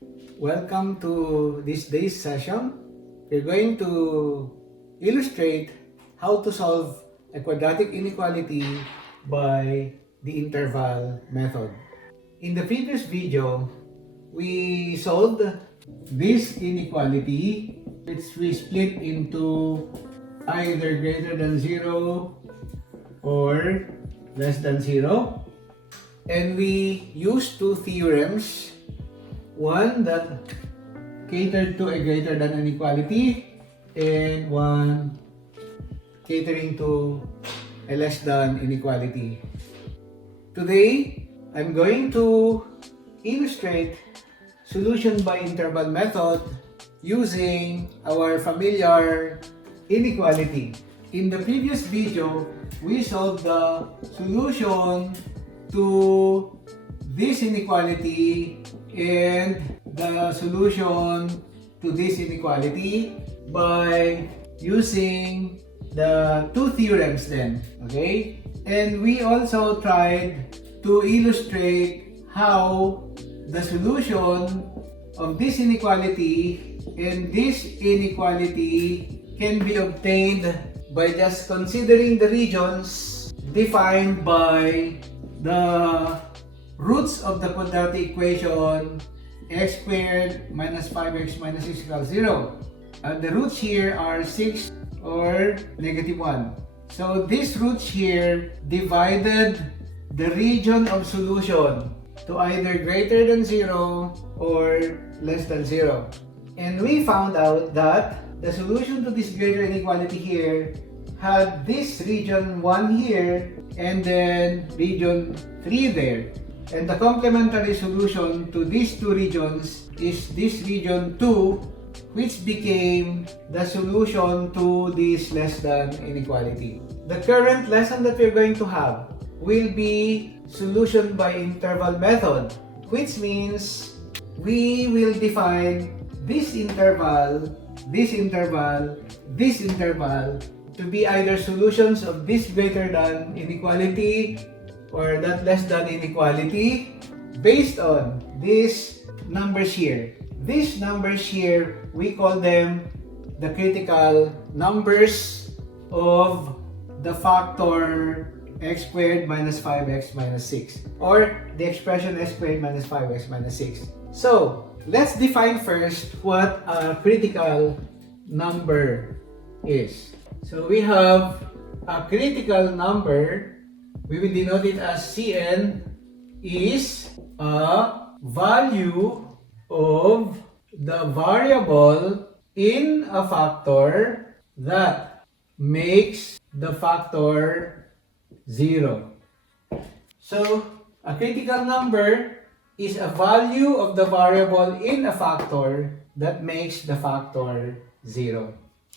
Welcome to this day's session. We're going to illustrate how to solve a quadratic inequality by the interval method. In the previous video, we solved this inequality, which we split into either greater than 0 or less than 0. And we used two theorems, one that catered to a greater than inequality and one catering to a less than inequality. Today, I'm going to illustrate solution by interval method using our familiar inequality. In the previous video, we solved the solution to this inequality and the solution to this inequality by using the two theorems then, okay? And we also tried to illustrate how the solution of this inequality and this inequality can be obtained by just considering the regions defined by the roots of the quadratic equation x squared minus 5x minus 6 equals 0. And the roots here are 6 or negative 1. So these roots here divided the region of solution to either greater than 0 or less than 0. And we found out that the solution to this greater inequality here had this region 1 here and then region 3 there. And the complementary solution to these two regions is this region 2, which became the solution to this less than inequality. The current lesson that we're going to have will be solution by interval method, which means we will define this interval, this interval, this interval to be either solutions of this greater than inequality or that less than inequality based on these numbers here. These numbers here, we call them the critical numbers of the factor x squared minus 5x minus 6, or the expression x squared minus 5x minus 6. So, let's define first what a critical number is. So, we have a critical number, we will denote it as Cn, is a value of the variable in a factor that makes the factor 0. So, a critical number is a value of the variable in a factor that makes the factor 0.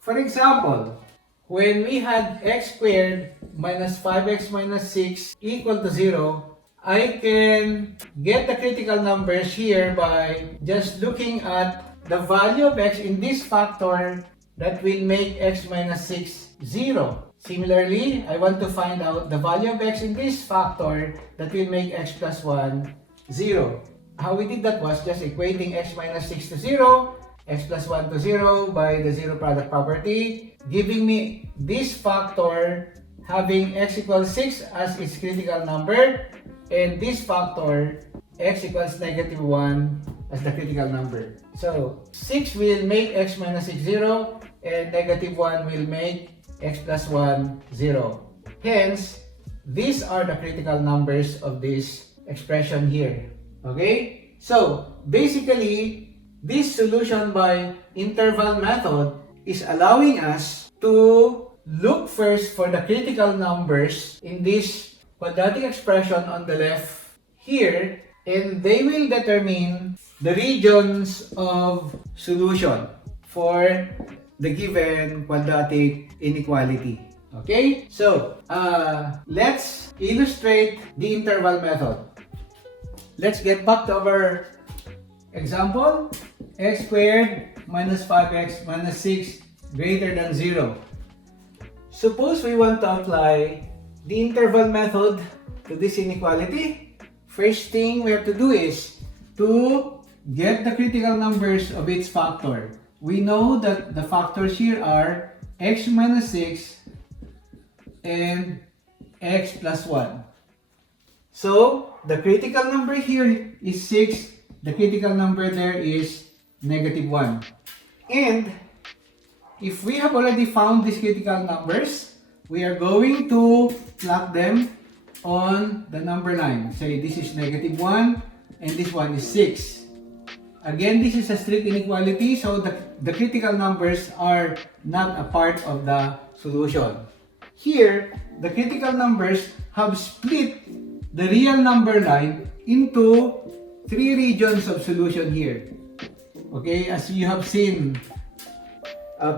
For example, when we had x squared minus 5x minus 6 equal to 0, I can get the critical numbers here by just looking at the value of x in this factor that will make x minus 6 0. Similarly, I want to find out the value of x in this factor that will make x plus 1 0. How we did that was just equating x minus 6 to 0, x plus 1 to 0 by the zero product property, giving me this factor having x equals 6 as its critical number, and this factor x equals negative 1 as the critical number. So 6 will make x minus 6 0, and negative 1 will make x plus 1 0. Hence, these are the critical numbers of this expression here. Okay? So basically, this solution by interval method is allowing us to look first for the critical numbers in this quadratic expression on the left here, and they will determine the regions of solution for the given quadratic inequality. Okay? So, let's illustrate the interval method. Let's get back to our example. X squared minus 5x minus 6 greater than 0. Suppose we want to apply the interval method to this inequality. First thing we have to do is to get the critical numbers of its factor. We know that the factors here are x minus 6 and x plus 1. So, the critical number here is 6. The critical number there is negative 1. And if we have already found these critical numbers, we are going to plot them on the number line. Say this is negative 1 and this one is 6. Again, this is a strict inequality, so the critical numbers are not a part of the solution. Here, the critical numbers have split the real number line into 3 regions of solution here. Okay, as you have seen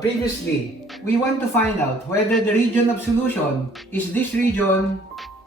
previously, we want to find out whether the region of solution is this region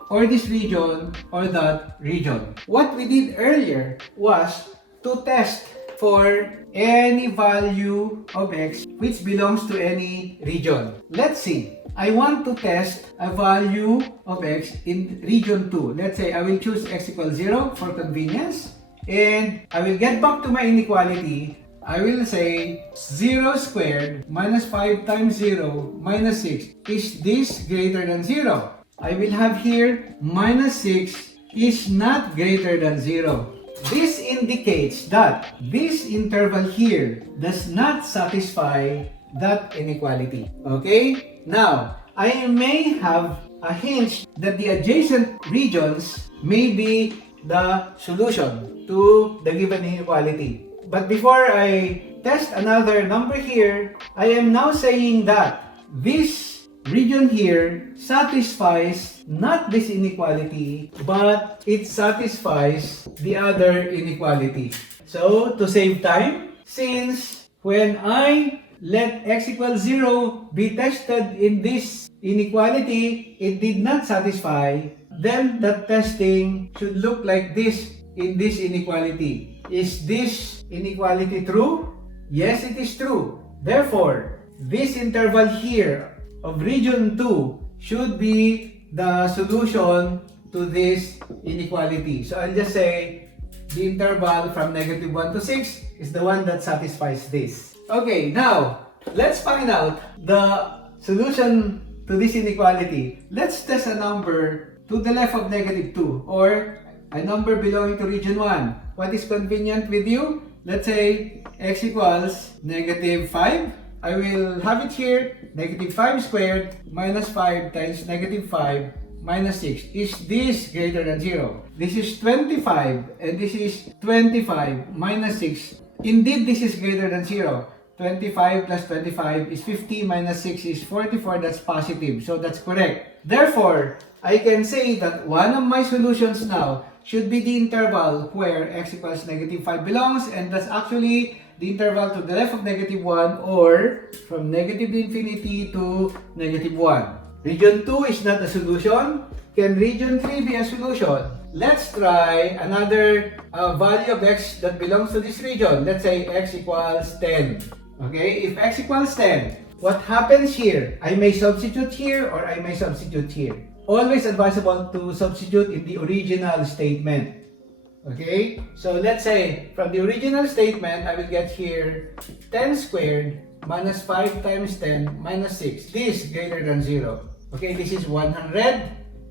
or that region. What we did earlier was to test for any value of x which belongs to any region. Let's see. I want to test a value of x in region 2. Let's say I will choose x equals 0 for convenience. And I will get back to my inequality. I will say 0 squared minus 5 times 0 minus 6. Is this greater than 0? I will have here minus 6 is not greater than 0. This indicates that this interval here does not satisfy that inequality. Okay? Now, I may have a hint that the adjacent regions may be the solution to the given inequality. But before I test another number here, I am now saying that this region here satisfies not this inequality, but it satisfies the other inequality. So, to save time, since when I let x equals 0 be tested in this inequality, it did not satisfy, then the testing should look like this in this inequality. Is this inequality true? Yes, it is true. Therefore, this interval here of region 2 should be the solution to this inequality. So I'll just say the interval from negative 1 to 6 is the one that satisfies this. Okay, now let's find out the solution to this inequality. Let's test a number to the left of negative 2 or a number belonging to region 1. What is convenient with you? Let's say x equals negative 5. I will have it here, negative 5 squared minus 5 times negative 5 minus 6. Is this greater than 0? This is 25 and this is 25 minus 6. Indeed, this is greater than 0. 25 plus 25 is 50 minus 6 is 44. That's positive. So that's correct. Therefore, I can say that one of my solutions now should be the interval where x equals negative 5 belongs, and that's actually the interval to the left of negative 1 or from negative infinity to negative 1. Region 2 is not a solution. Can region 3 be a solution? Let's try another value of x that belongs to this region. Let's say x equals 10. Okay, if x equals 10, what happens here? I may substitute here or I may substitute here. Always advisable to substitute in the original statement. Okay, so let's say from the original statement, I will get here 10 squared minus 5 times 10 minus 6. This is greater than 0. Okay, this is 100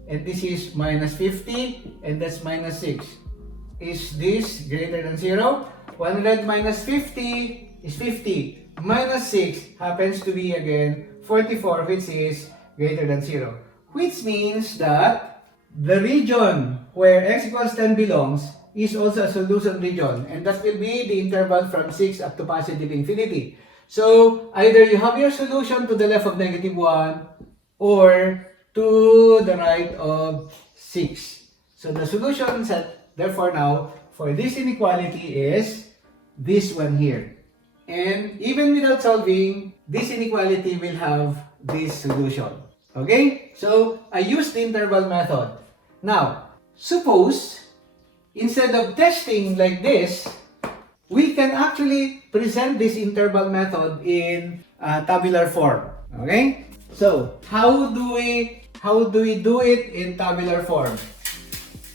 and this is minus 50 and that's minus 6. Is this greater than 0? 100 minus 50 is 50. Minus 6 happens to be again 44, which is greater than 0. Which means that the region where x equals 10 belongs is also a solution region, and that will be the interval from 6 up to positive infinity. So either you have your solution to the left of negative 1 or to the right of 6. So the solution set therefore now for this inequality is this one here. And even without solving, this inequality will have this solution. Okay? So I use the interval method. Now, suppose instead of testing like this, we can actually present this interval method in tabular form. Okay? So, how do we do it in tabular form?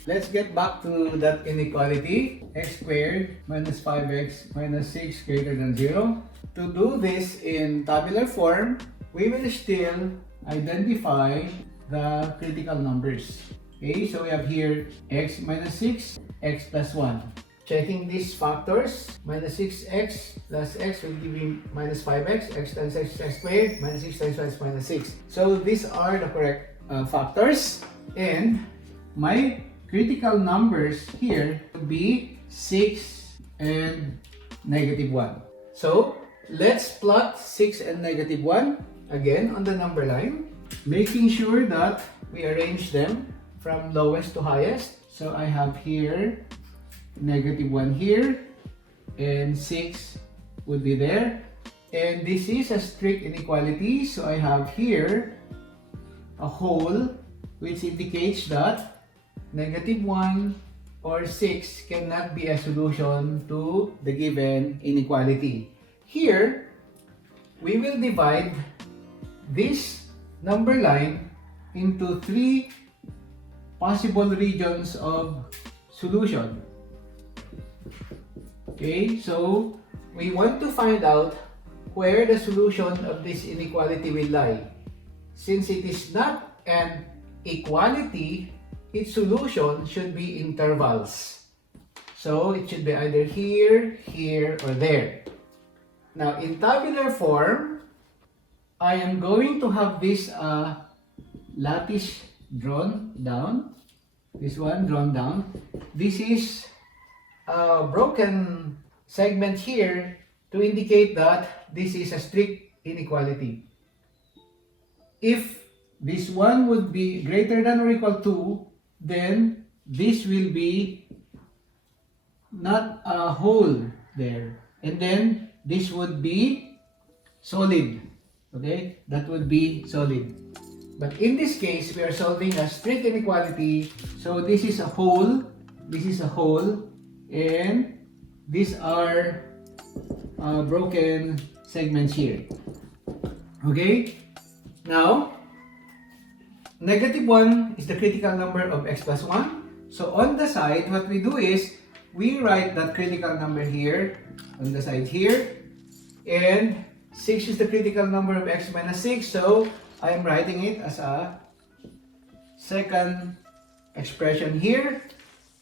Let's get back to that inequality, x squared minus 5x minus 6 greater than 0. To do this in tabular form, we will still identify the critical numbers. Okay, so we have here x minus 6, x plus 1. Checking these factors, minus 6x plus x will give me minus 5x, x times x squared, minus 6 times 5 is minus 6. So these are the correct factors, and my critical numbers here would be 6 and negative 1. So let's plot 6 and negative 1 again on the number line, making sure that we arrange them from lowest to highest. So I have here negative 1 here, and 6 would be there. And this is a strict inequality, so I have here a hole, which indicates that negative 1 or 6 cannot be a solution to the given inequality. Here, we will divide this number line into 3 possible regions of solution. Okay, so we want to find out where the solution of this inequality will lie. Since it is not an equality, its solution should be intervals. So it should be either here, here, or there. Now in tabular form, I am going to have this lattice drawn down. This one drawn down. This is a broken segment here to indicate that this is a strict inequality. If this one would be greater than or equal to, then this will be not a hole there, and then this would be solid. Okay, that would be solid. But in this case, we are solving a strict inequality, so this is a hole, this is a hole, and these are broken segments here. Okay, now negative 1 is the critical number of x plus 1. So on the side, what we do is we write that critical number here on the side here, and 6 is the critical number of x minus 6, so I am writing it as a second expression here.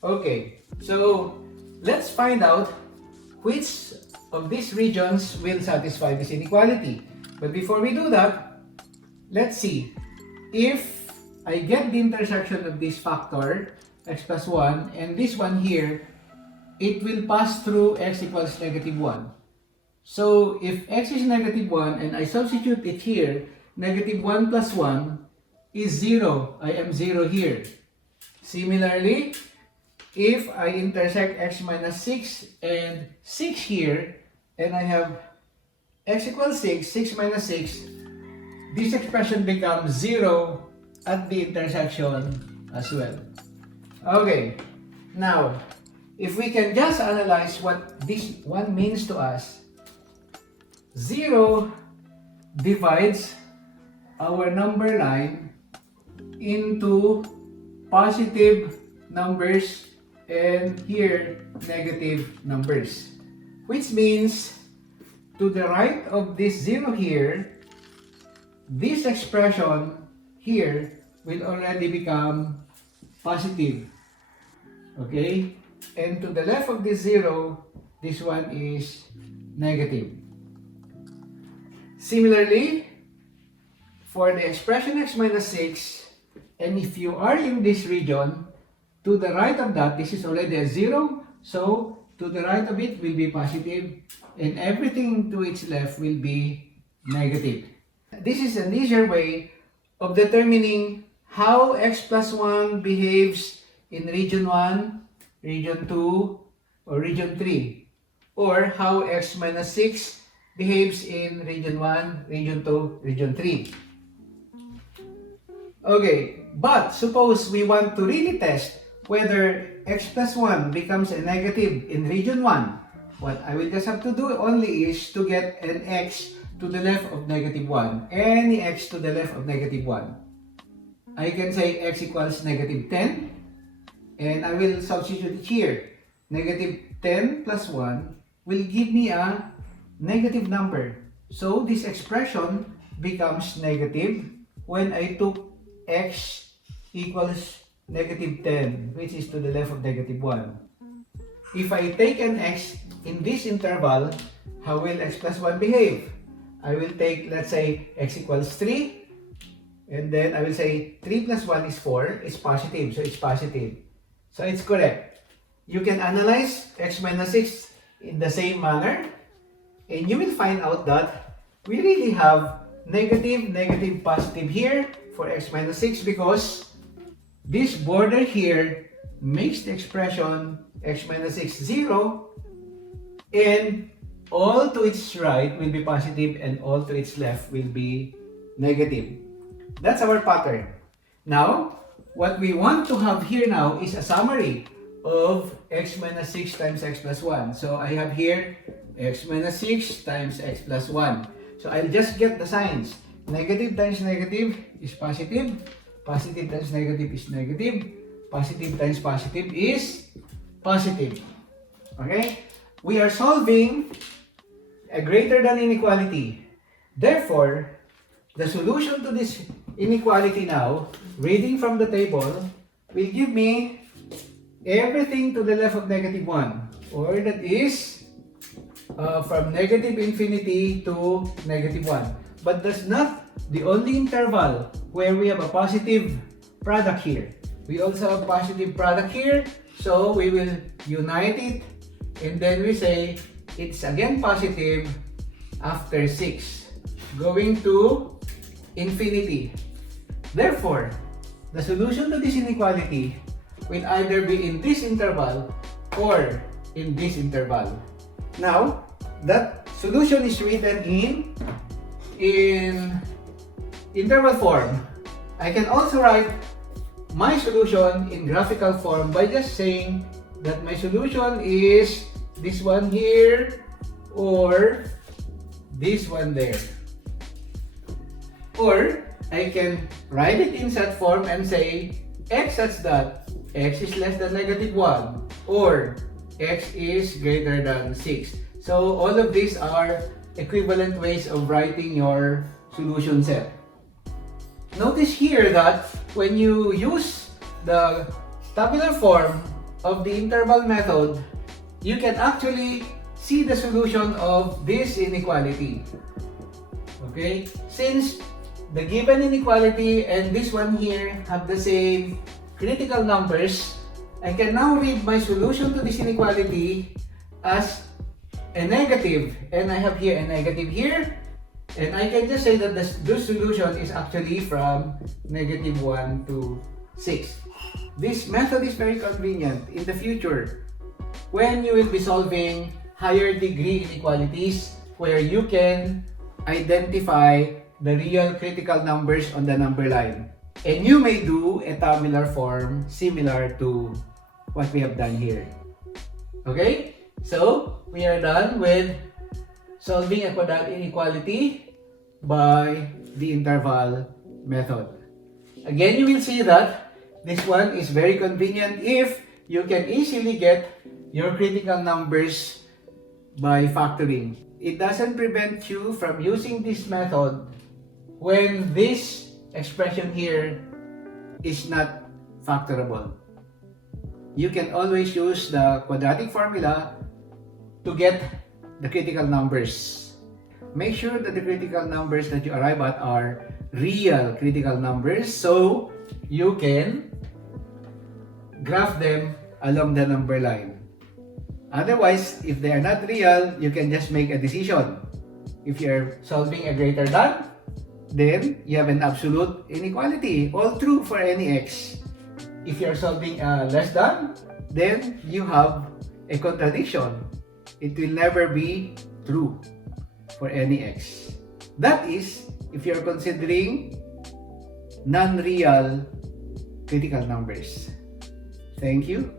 Okay, so let's find out which of these regions will satisfy this inequality. But before we do that, let's see. If I get the intersection of this factor, x plus 1, and this one here, it will pass through x equals negative 1. So if x is negative 1 and I substitute it here, negative 1 plus 1 is 0. I am 0 here. Similarly, if I intersect x minus 6 and 6 here, and I have x equals 6, 6 minus 6, this expression becomes 0 at the intersection as well. Okay, now, if we can just analyze what this one means to us, 0 divides our number line into positive numbers and here negative numbers, which means to the right of this 0 here, this expression here will already become positive. Okay, and to the left of this 0, this one is negative. Similarly, for the expression x minus 6, and if you are in this region, to the right of that, this is already a 0, so to the right of it will be positive, and everything to its left will be negative. This is an easier way of determining how x plus 1 behaves in region 1, region 2, or region 3, or how x minus 6 behaves in region 1, region 2, region 3. Okay, but suppose we want to really test whether x plus 1 becomes a negative in region 1. What I will just have to do only is to get an x to the left of negative 1, any x to the left of negative 1. I can say x equals negative 10, and I will substitute it here. Negative 10 plus 1 will give me a negative number. So this expression becomes negative when I took x equals negative 10, which is to the left of negative 1. If I take an x in this interval, how will x plus 1 behave? I will take, let's say, x equals 3, and then I will say 3 plus 1 is 4, it's positive, so it's positive. So it's correct. You can analyze x minus 6 in the same manner, and you will find out that we really have negative, negative, positive here for x minus 6 because this border here makes the expression x minus 6 0, and all to its right will be positive and all to its left will be negative. That's our pattern. Now, what we want to have here now is a summary of x minus 6 times x plus 1. So I have here x minus 6 times x plus 1. So I'll just get the signs. Negative times negative is positive. Positive times negative is negative. Positive times positive is positive. Okay? We are solving a greater than inequality. Therefore, the solution to this inequality now, reading from the table, will give me everything to the left of negative 1. Or that is from negative infinity to negative 1. But that's not the only interval where we have a positive product here. We also have positive product here. So we will unite it, and then we say it's again positive after 6, going to infinity. Therefore, the solution to this inequality will either be in this interval or in this interval. Now, that solution is written in interval form. I can also write my solution in graphical form by just saying that my solution is this one here or this one there. Or I can write it in set form and say x such that x is less than negative 1 or x is greater than 6. So all of these are equivalent ways of writing your solution set. Notice here that when you use the tabular form of the interval method, you can actually see the solution of this inequality. Okay? Since the given inequality and this one here have the same critical numbers, I can now read my solution to this inequality as a negative, and I have here a negative here, and I can just say that the solution is actually from negative 1 to 6. This method is very convenient in the future when you will be solving higher degree inequalities where you can identify the real critical numbers on the number line. And you may do a tabular form similar to what we have done here. Okay? So, we are done with solving a quadratic inequality by the interval method. Again, you will see that this one is very convenient if you can easily get your critical numbers by factoring. It doesn't prevent you from using this method when this expression here is not factorable. You can always use the quadratic formula to get the critical numbers. Make sure that the critical numbers that you arrive at are real critical numbers so you can graph them along the number line. Otherwise, if they are not real, you can just make a decision. If you're solving a greater than, then you have an absolute inequality, all true for any x. If you're solving a less than, then you have a contradiction. It will never be true for any x. That is, if you're considering non-real critical numbers. Thank you.